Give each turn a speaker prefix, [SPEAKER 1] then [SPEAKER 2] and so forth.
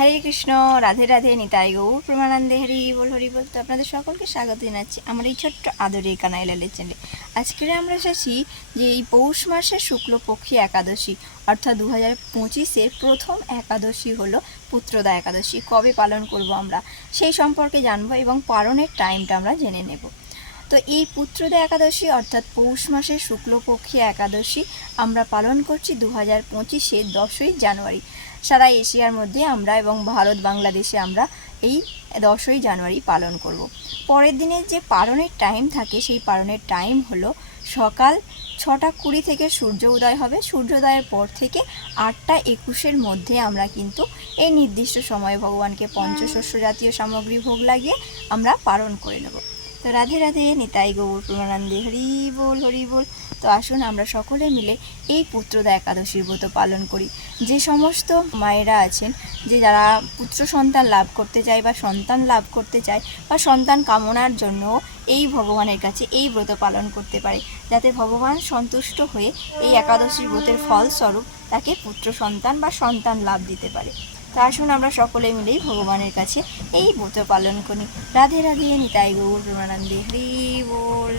[SPEAKER 1] হরে কৃষ্ণ, রাধে রাধে, নিতাই গৌ প্রমানন্দে হরি বল হরি বল। তো আপনাদের সকলকে স্বাগত জানাচ্ছি আমার এই ছোট্ট আদরে কানাই লালের চ্যানেলে আজকে আমরা এসেছি যে এই পৌষ মাসের শুক্লপক্ষী একাদশী, অর্থাৎ দু হাজার পঁচিশের প্রথম একাদশী হলো পুত্রদা একাদশী। কবে পালন করব আমরা সেই সম্পর্কে জানব এবং পালনের টাইমটা আমরা জেনে নেব। তো এই পুত্রদা একাদশী অর্থাৎ পৌষ মাসের শুক্লপক্ষী একাদশী আমরা পালন করছি দু হাজার পঁচিশের দশই জানুয়ারি। সারা এশিয়ার মধ্যে আমরা এবং ভারত, বাংলাদেশে আমরা এই দশই জানুয়ারি পালন করব। পরের দিনের যে পালনের টাইম থাকে, সেই পালনের টাইম হলো সকাল ছটা কুড়ি থেকে সূর্য উদয় হবে। সূর্যোদয়ের পর থেকে আটটা একুশের মধ্যে আমরা কিন্তু এই নির্দিষ্ট সময়ে ভগবানকে পঞ্চশস্য জাতীয় সামগ্রী ভোগ লাগিয়ে আমরা পালন করে নেব। তো রাধে রাধে, নিতাই গৌর প্রমানন্দে হরি বল হরি বল। তো আসুন আমরা সকলে মিলে এই পুত্রদা একাদশীর ব্রত পালন করি। যে সমস্ত মায়েরা আছেন, যে যারা পুত্র সন্তান লাভ করতে চায় বা সন্তান লাভ করতে চায় বা সন্তান কামনার জন্য এই ভগবানের কাছে এই ব্রত পালন করতে পারে, যাতে ভগবান সন্তুষ্ট হয়ে এই একাদশীর ব্রতের ফলস্বরূপ তাকে পুত্র সন্তান বা সন্তান লাভ দিতে পারে। তো আসুন আমরা সকলে মিলেই ভগবানের কাছে এই ব্রত পালন করি। রাধে রাধে, নিতাই গৌর হরি বল।